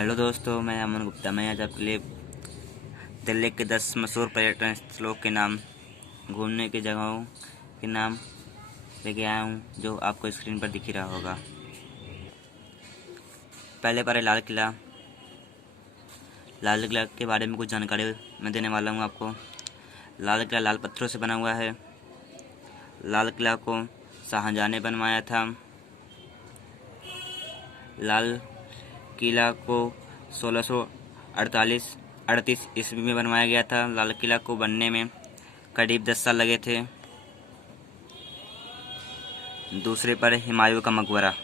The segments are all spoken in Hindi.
हेलो दोस्तों, मैं अमन गुप्ता। मैं आज आपके लिए दिल्ली के 10 मशहूर पर्यटन स्थलों के नाम, घूमने की जगहों के नाम लेके आया हूँ, जो आपको स्क्रीन पर दिख ही रहा होगा। पहले पर है लाल किला। लाल किला के बारे में कुछ जानकारी मैं देने वाला हूँ आपको। लाल किला लाल पत्थरों से बना हुआ है। लाल किला को शाहजहाँ ने बनवाया था। लाल किला को 1638 ईस्वी में बनवाया गया था। लाल किला को बनने में करीब 10 साल लगे थे। दूसरे पर हुमायूं का मकबरा।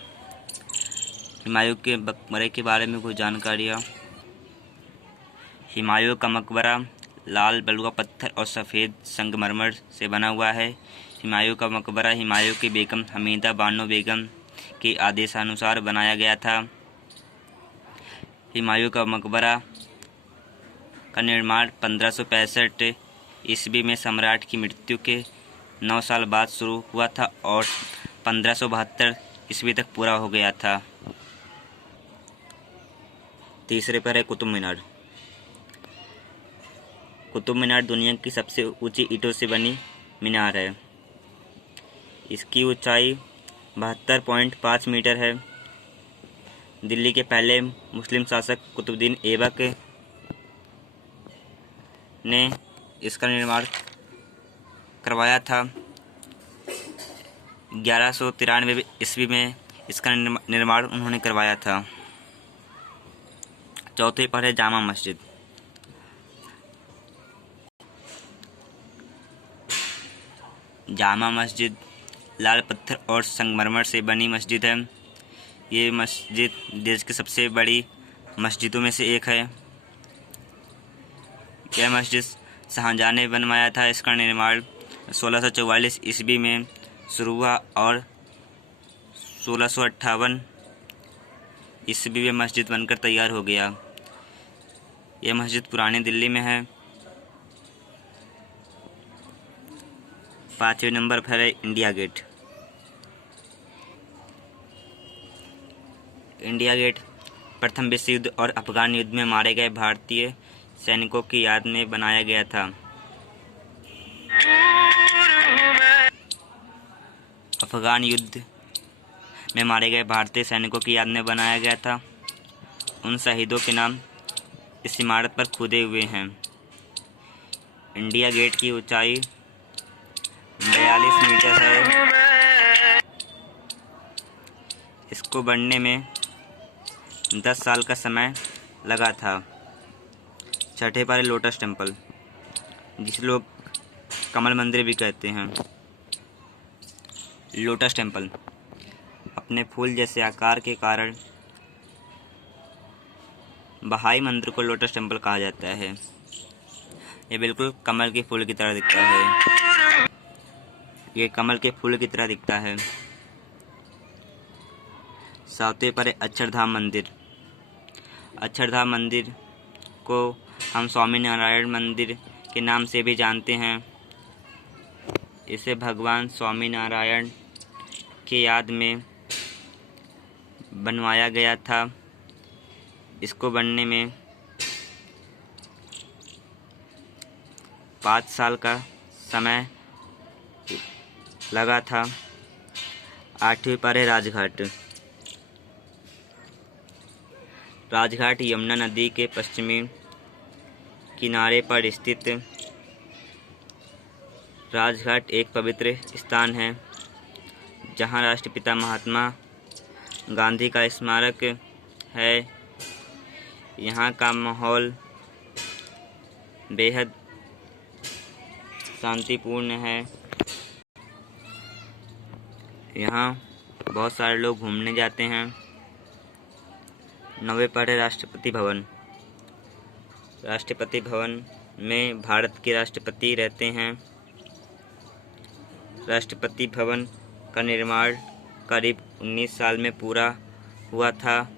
हुमायूं के मकबरे के बारे में कुछ जानकारियाँ। हुमायूं का मकबरा लाल बलुआ पत्थर और सफ़ेद संगमरमर से बना हुआ है। हुमायूं का मकबरा हुमायूं की बेगम हमीदा बानो बेगम के आदेशानुसार बनाया गया था। हुमायूं का मकबरा का निर्माण 1565 ईस्वी में सम्राट की मृत्यु के 9 साल बाद शुरू हुआ था और 1572 ईस्वी तक पूरा हो गया था। तीसरे पर है कुतुब मीनार। कुतुब मीनार दुनिया की सबसे ऊंची ईंटों से बनी मीनार है। इसकी ऊंचाई 72.5 मीटर है। दिल्ली के पहले मुस्लिम शासक कुतुबुद्दीन ऐबक ने इसका निर्माण करवाया था। 1193 ईस्वी में इसका निर्माण उन्होंने करवाया था। चौथे पर है जामा मस्जिद। जामा मस्जिद लाल पत्थर और संगमरमर से बनी मस्जिद है। ये मस्जिद देश की सबसे बड़ी मस्जिदों में से एक है। यह मस्जिद शाहजहाँ ने बनवाया था। इसका निर्माण 1644 ईस्वी में शुरू हुआ और 1658 ईस्वी में मस्जिद बनकर तैयार हो गया। यह मस्जिद पुरानी दिल्ली में है। 5वें नंबर पर है इंडिया गेट। इंडिया गेट प्रथम विश्व युद्ध और अफगान युद्ध में मारे गए भारतीय सैनिकों की याद में बनाया गया था। अफगान युद्ध में मारे गए भारतीय सैनिकों की याद में बनाया गया था। उन शहीदों के नाम इस इमारत पर खुदे हुए हैं। इंडिया गेट की ऊंचाई 42 मीटर है। इसको बनने में 10 साल का समय लगा था। छठे पर लोटस टेम्पल, जिसे लोग कमल मंदिर भी कहते हैं। लोटस टेम्पल अपने फूल जैसे आकार के कारण बहाई मंदिर को लोटस टेम्पल कहा जाता है। ये बिल्कुल कमल के फूल की तरह दिखता है। ये कमल के फूल की तरह दिखता है। सातवें पर है अक्षरधाम मंदिर। अक्षरधाम मंदिर को हम स्वामी नारायण मंदिर के नाम से भी जानते हैं। इसे भगवान स्वामी नारायण की याद में बनवाया गया था। इसको बनने में 5 साल का समय लगा था। 8वें पर है राजघाट। राजघाट यमुना नदी के पश्चिमी किनारे पर स्थित राजघाट एक पवित्र स्थान है, जहां राष्ट्रपिता महात्मा गांधी का स्मारक है। यहाँ का माहौल बेहद शांतिपूर्ण है। यहाँ बहुत सारे लोग घूमने जाते हैं। 9वें पर है राष्ट्रपति भवन। राष्ट्रपति भवन में भारत के राष्ट्रपति रहते हैं। राष्ट्रपति भवन का निर्माण करीब 19 साल में पूरा हुआ था।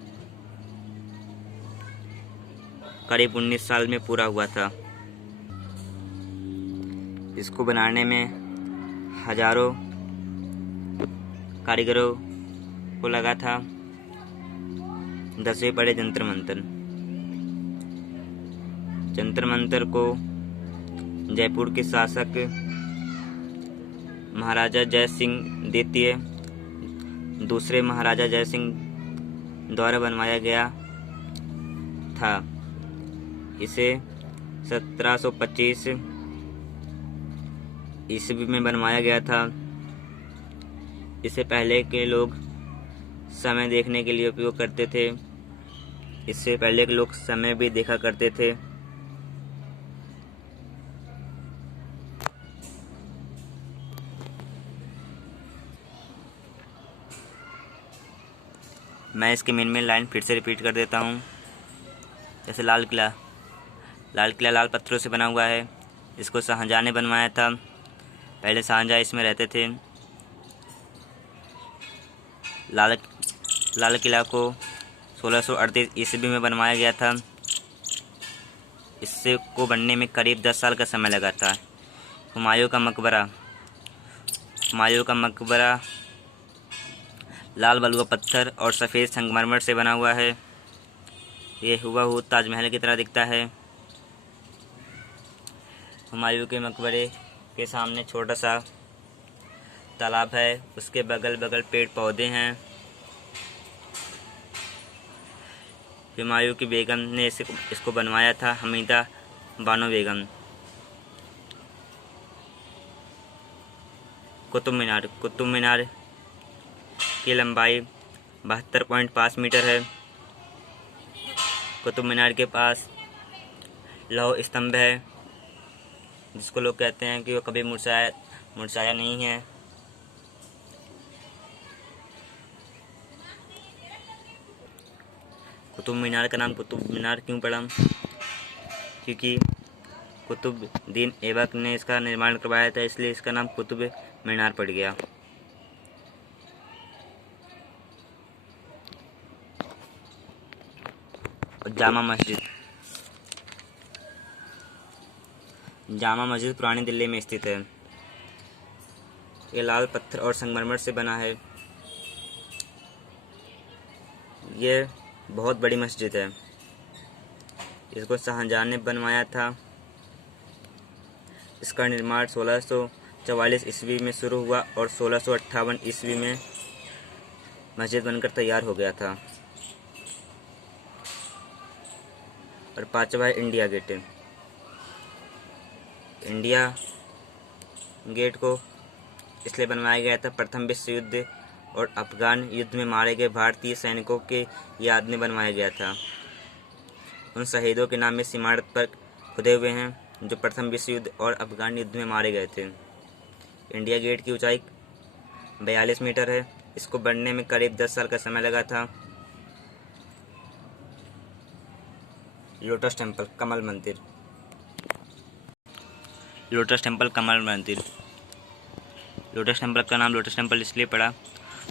इसको बनाने में हजारों कारीगरों को लगा था। 10वें पड़े जंतर मंतर। जंतर मंतर को जयपुर के शासक महाराजा जय सिंह द्वितीय दूसरे महाराजा जय सिंह द्वारा बनवाया गया था। इसे 1725 ईस्वी में बनवाया गया था। इसे पहले के लोग समय देखने के लिए उपयोग करते थे। इससे पहले के लोग समय भी देखा करते थे। मैं इसकी मेन लाइन फिर से रिपीट कर देता हूँ। जैसे लाल किला लाल पत्थरों से बना हुआ है। इसको शाहजहाँ ने बनवाया था। पहले शाहजहाँ इसमें रहते थे। लाल किला को 1638 ईस्वी में बनवाया गया था। इससे को बनने में करीब 10 साल का समय लगा था। हुमायूं का मकबरा लाल बलुआ पत्थर और सफ़ेद संगमरमर से बना हुआ है। ये हुबहू ताजमहल की तरह दिखता है। हुमायूं के मकबरे के सामने छोटा सा तालाब है। उसके बगल बगल पेड़ पौधे हैं। हुमायूं की बेगम ने इसको बनवाया था, हमीदा बानो बेगम। कुतुब मीनार की लंबाई 72.5 मीटर है। कुतुब मीनार के पास लौह स्तंभ है, जिसको लोग कहते हैं कि वो कभी मुरझाया नहीं है। कुतुब मीनार का नाम कुतुब मीनार क्यों पड़ा? क्योंकि कुतुबुद्दीन ऐबक ने इसका निर्माण करवाया था, इसलिए इसका नाम कुतुब मीनार पड़ गया। जामा मस्जिद पुरानी दिल्ली में स्थित है। ये लाल पत्थर और संगमरमर से बना है। ये बहुत बड़ी मस्जिद है। इसको शाहजहाँ ने बनवाया था। इसका निर्माण 1644 ईस्वी में शुरू हुआ और 1658 ईस्वी में मस्जिद बनकर तैयार हो गया था। और पांचवा है इंडिया गेट। इंडिया गेट को इसलिए बनवाया गया था, प्रथम विश्व युद्ध और अफगान युद्ध में मारे गए भारतीय सैनिकों के याद में बनवाया गया था। उन शहीदों के नाम इस इमारत पर खुदे हुए हैं जो प्रथम विश्व युद्ध और अफगान युद्ध में मारे गए थे। इंडिया गेट की ऊंचाई 42 मीटर है। इसको बनने में करीब 10 साल का समय लगा था। लोटस टेम्पल कमल मंदिर। लोटस टेम्पल का नाम लोटस टेम्पल इसलिए पड़ा,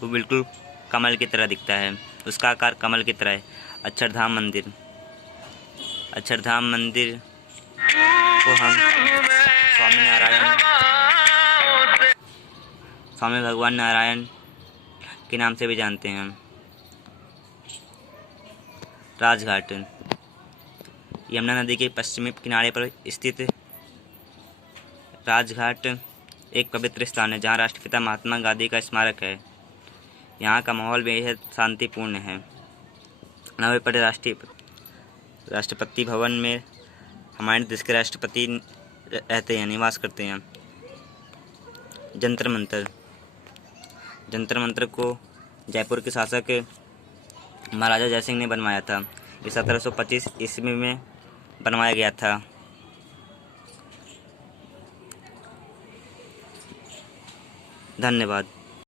वो बिल्कुल कमल की तरह दिखता है। उसका आकार कमल की तरह है। अक्षरधाम मंदिर को हम स्वामी भगवान नारायण के नाम से भी जानते हैं। राजघाट यमुना नदी के पश्चिमी किनारे पर स्थित राजघाट एक पवित्र स्थान है, जहाँ राष्ट्रपिता महात्मा गांधी का स्मारक है। यहाँ का माहौल बेहद शांतिपूर्ण है। नवे पड़े राष्ट्रपति भवन में हमारे देश के राष्ट्रपति रहते हैं, निवास करते हैं। जंतर मंतर को जयपुर के शासक महाराजा जय सिंह ने बनवाया था। ये 1725 ईस्वी में बनवाया गया था। धन्यवाद।